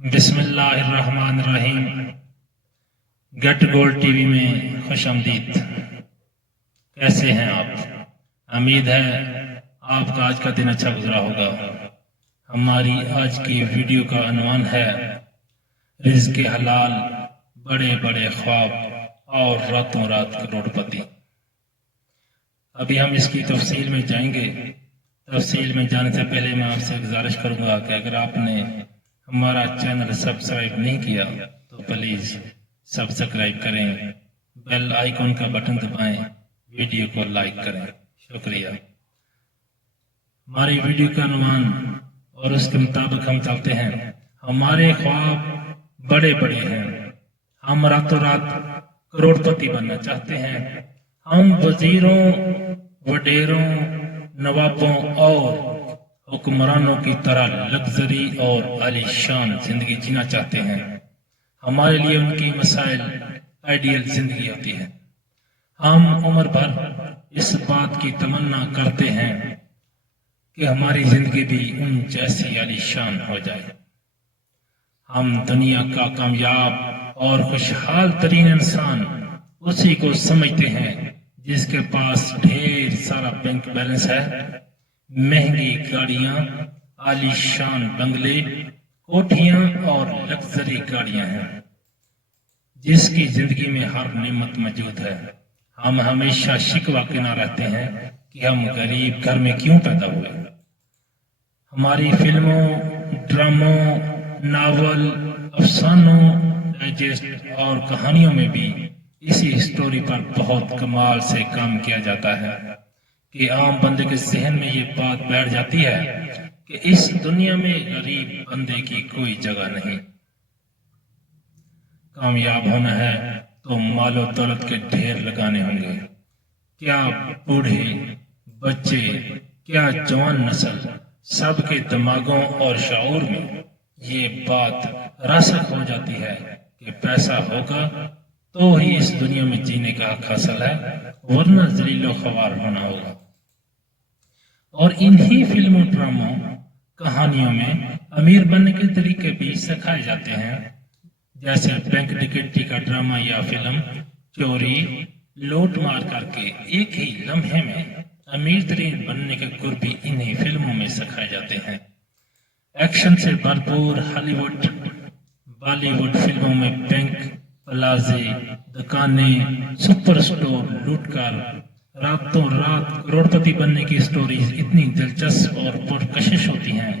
बिस्मिल्लाहिर्रहमानिर्रहीम। Gate gold TV में खुश आमदीद। कैसे हैं आप? उम्मीद है आपका आज का दिन अच्छा गुजरा होगा। हमारी आज की वीडियो का अनवान है रिज़्क़ हलाल, बड़े बड़े ख्वाब और रातों रात करोड़पति। अभी हम इसकी तफसील में जाएंगे। तफसील में जाने से पहले मैं आपसे गुजारिश करूंगा कि अगर आपने हमारा चैनल सब्सक्राइब नहीं किया तो प्लीज़ सब्सक्राइब करें, बेल आइकॉन का बटन दबाएं, वीडियो को लाइक करें। शुक्रिया। हमारी वीडियो का अनुमान और उसके मुताबिक हम चलते हैं। हमारे ख्वाब बड़े बड़े हैं। हम रातों रात करोड़पति बनना चाहते हैं। हम वजीरों, वडेरों, नवाबों और हुक्मरानों की तरह लग्जरी और आलीशान जिंदगी जीना चाहते हैं। हमारे लिए उनकी मसाइल आइडियल जिंदगी होती है। हम उम्र भर इस बात की तमन्ना करते हैं कि हमारी जिंदगी भी उन जैसी आलीशान हो जाए। हम दुनिया का कामयाब और खुशहाल तरीन इंसान उसी को समझते हैं जिसके पास ढेर सारा बैंक बैलेंस है, महंगी गाड़ियां, आलीशान बंगले, कोठियां और लग्जरी गाड़ियां हैं, जिसकी जिंदगी में हर नेमत मौजूद है। हम हमेशा शिकवा के ना रहते हैं कि हम गरीब घर में क्यों पैदा हुए। हमारी फिल्मों, ड्रामों, नावल, अफसानों, डाइजेस्ट और कहानियों में भी इसी स्टोरी पर बहुत कमाल से काम किया जाता है कि आम बंदे के जहन में ये बात बैठ जाती है कि इस दुनिया में गरीब बंदे की कोई जगह नहीं। कामयाब होना है तो मालो दौलत के ढेर लगाने होंगे। क्या बूढ़े, बच्चे, क्या जवान नस्ल, सबके दिमागों और शऊर में ये बात रसूख हो जाती है कि पैसा होगा तो ही इस दुनिया में जीने का हक हासिल है, वरना जलीलो ख्वार होना होगा। और इन्हीं फिल्मों, ड्रामों, कहानियों में अमीर बनने के तरीके भी सिखाए जाते हैं, जैसे बैंक डकैती का ड्रामा या फिल्म चोरी लूट मार करके एक ही लम्हे में अमीर तरीन बनने के गुर भी इन्हीं फिल्मों में सिखाए जाते हैं। एक्शन से भरपूर हॉलीवुड, बॉलीवुड फिल्मों में बैंक, प्लाजे, दुकानें, सुपर स्टोर लूटकर रातों रात करोड़पति बनने की स्टोरीज इतनी दिलचस्प और पुरकशिश होती हैं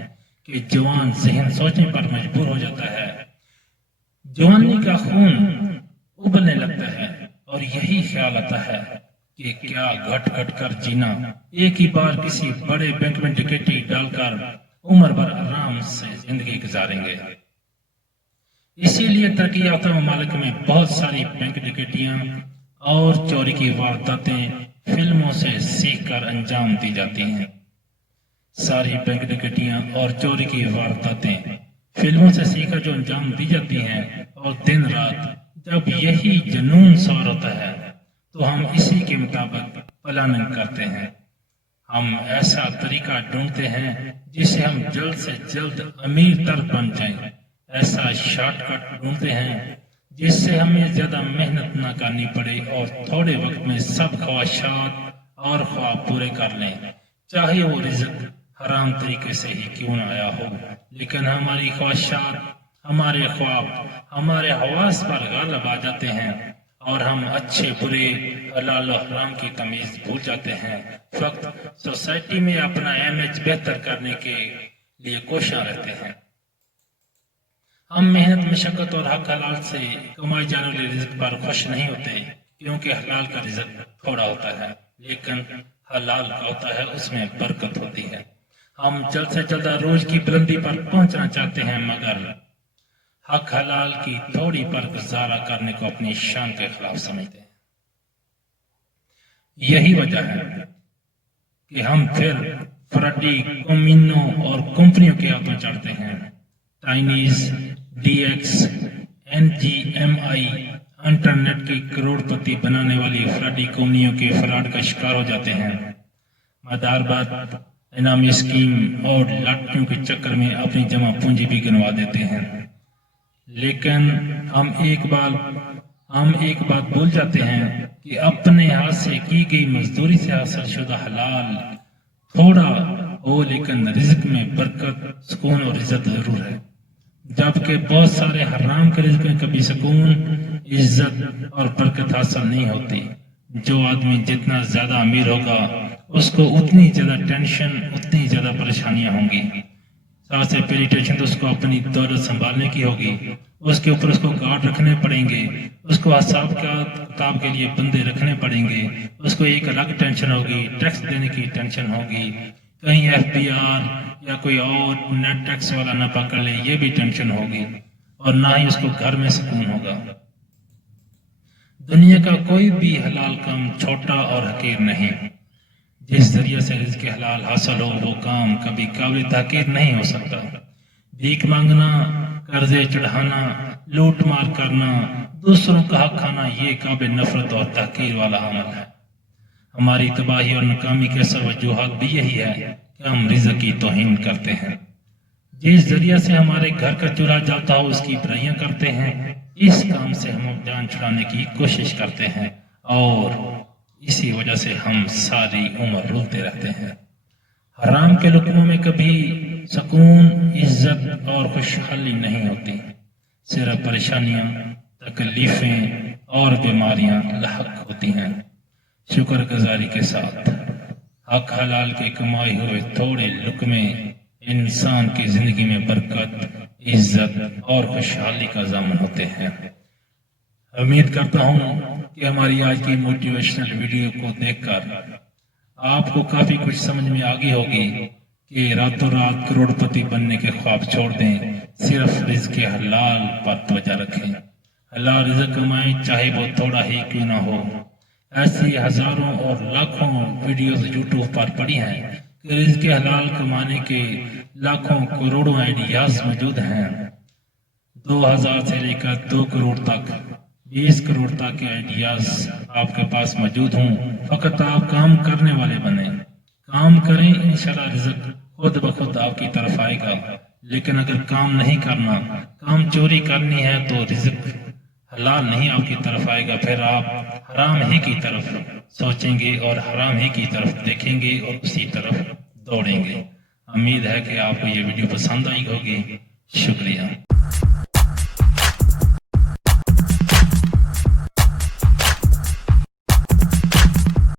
कि जवान जहन सोचने पर मजबूर हो जाता है। जवानी का खून उबलने लगता है और यही ख्याल आता है कि क्या घट घट कर जीना, एक ही बार किसी बड़े बैंक में डकैती डालकर उम्र भर आराम से जिंदगी गुजारेंगे। इसीलिए तरक्की याफ्ता ममालिक में बहुत सारी बैंक डकैतियां और चोरी की वारदातें फिल्मों से सीखकर अंजाम दी जाती हैं। सारी बैंक डकैतियां और चोरी की वारदातें फिल्मों से सीखकर जो अंजाम दी जाती हैं, और दिन रात जब यही जुनून सवार होता है तो हम इसी के मुताबिक प्लानिंग करते हैं। हम ऐसा तरीका ढूंढते हैं जिससे हम जल्द से जल्द अमीर तर बन जाएं। ऐसा शॉर्टकट ढूंढते हैं जिससे हमें ज्यादा मेहनत न करनी पड़े और थोड़े वक्त में सब ख्वाहिशात और ख्वाब पूरे कर लें, चाहे वो रिज़्क़ हराम तरीके से ही क्यों न आया हो। लेकिन हमारी ख्वाहिशात, हमारे ख्वाब, हमारे हवास पर गालिब आ जाते हैं और हम अच्छे बुरे, हलाल और हराम की तमीज भूल जाते हैं। वक्त सोसाइटी में अपना इमेज बेहतर करने के लिए कोशिश रहते हैं। हम मेहनत, मशक्कत और हक हलाल से कमाई जाने वाले रिज़्क़ पर खुश नहीं होते, क्योंकि हलाल का रिज़्क़ थोड़ा होता है लेकिन हलाल का होता है, उसमें बरकत होती है। हम जल्द से जल्द रोज की बुलंदी पर पहुंचना चाहते हैं, मगर हक हलाल की थोड़ी पर गुजारा करने को अपनी शान के खिलाफ समझते हैं। यही वजह है कि हम फिर फ्रडी, कमीनों और कंपनियों के हाथों चढ़ते हैं। चाइनीज, DX, NGMI, इंटरनेट की करोड़पति बनाने वाली फ्रडी कंपनियों के फ्रॉड का शिकार हो जाते हैं। मदारबात, इनामी स्कीम और लाटरियों के चक्कर में अपनी जमा पूंजी भी गिनवा देते हैं। لیکن ہم ایک بات بھول جاتے ہیں کہ اپنے ہاتھ سے کی گئی مزدوری سے حاصل شدہ حلال تھوڑا ہو لیکن رزق میں برکت، سکون اور عزت ضرور ہے، جبکہ بہت سارے حرام کے رزق میں کبھی سکون، عزت اور برکت حاصل نہیں ہوتی۔ جو آدمی جتنا زیادہ امیر ہوگا اس کو اتنی زیادہ ٹینشن، اتنی زیادہ پریشانیاں ہوں گی۔ سب سے پہلی ٹینشن تو اس کو اپنی دولت سنبھالنے کی ہوگی، اس کے اوپر اس کو گارڈ رکھنے پڑیں گے، اس کو حساب کتاب کے لیے بندے رکھنے پڑیں گے، اس کو ایک الگ ٹینشن ہوگی، ٹیکس دینے کی ٹینشن ہوگی، کہیں ایف بی آر یا کوئی اور نیٹ ٹیکس والا نہ پکڑ لے، یہ بھی ٹینشن ہوگی، اور نہ ہی اس کو گھر میں سکون ہوگا۔ دنیا کا کوئی بھی حلال کام چھوٹا اور حقیر نہیں۔ جس ذریعے سے رزق حلال حاصل ہو وہ کام کبھی قابل تحقیر نہیں ہو سکتا۔ بھیک مانگنا، قرضے چڑھانا، لوٹ مار کرنا، دوسروں کا حق کھانا، یہ قابل نفرت اور تحقیر والا عمل ہے۔ ہماری تباہی اور ناکامی کے سب وجوہات بھی یہی ہے کہ ہم رزق کی توہین کرتے ہیں۔ جس ذریعے سے ہمارے گھر کا چولہا جلتا ہو اس کی برائیاں کرتے ہیں، اس کام سے ہم جان چھڑانے کی کوشش کرتے ہیں، اور اسی وجہ سے ہم ساری عمر رولتے رہتے ہیں۔ حرام کے لقموں میں کبھی سکون، عزت اور خوشحالی نہیں ہوتی، صرف پریشانیاں، تکلیفیں اور بیماریاں لاحق ہوتی ہیں۔ شکر گزاری کے ساتھ حق حلال کے کمائے ہوئے تھوڑے لقمے انسان کی زندگی میں برکت، عزت اور خوشحالی کا ضامن ہوتے ہیں۔ امید کرتا ہوں کہ ہماری آج کی موٹیویشنل ویڈیو کو دیکھ کر آپ کو کافی کچھ سمجھ میں آگئی ہوگی کہ راتوں رات کروڑ پتی بننے کے خواب چھوڑ دیں، صرف رزق حلال پر توجہ رکھیں، حلال رزق کمائیں چاہے وہ تھوڑا ہی کیوں نہ ہو۔ ایسی ہزاروں اور لاکھوں ویڈیوز یوٹیوب پر پڑی ہیں کہ رزق حلال کمانے کے لاکھوں کروڑوں آئیڈیاز موجود ہیں۔ 2000 سے لے کر 2 کروڑ تک، 20 کروڑ تک کے آئیڈیاز آپ کے پاس موجود ہوں، فقط آپ کام کرنے والے بنیں، کام کریں، انشاءاللہ رزق خود بخود آپ کی طرف آئے گا۔ لیکن اگر کام نہیں کرنا، کام چوری کرنی ہے تو رزق حلال نہیں آپ کی طرف آئے گا، پھر آپ حرام ہی کی طرف سوچیں گے اور حرام ہی کی طرف دیکھیں گے اور اسی طرف دوڑیں گے۔ امید ہے کہ آپ کو یہ ویڈیو پسند آئی ہوگی۔ شکریہ۔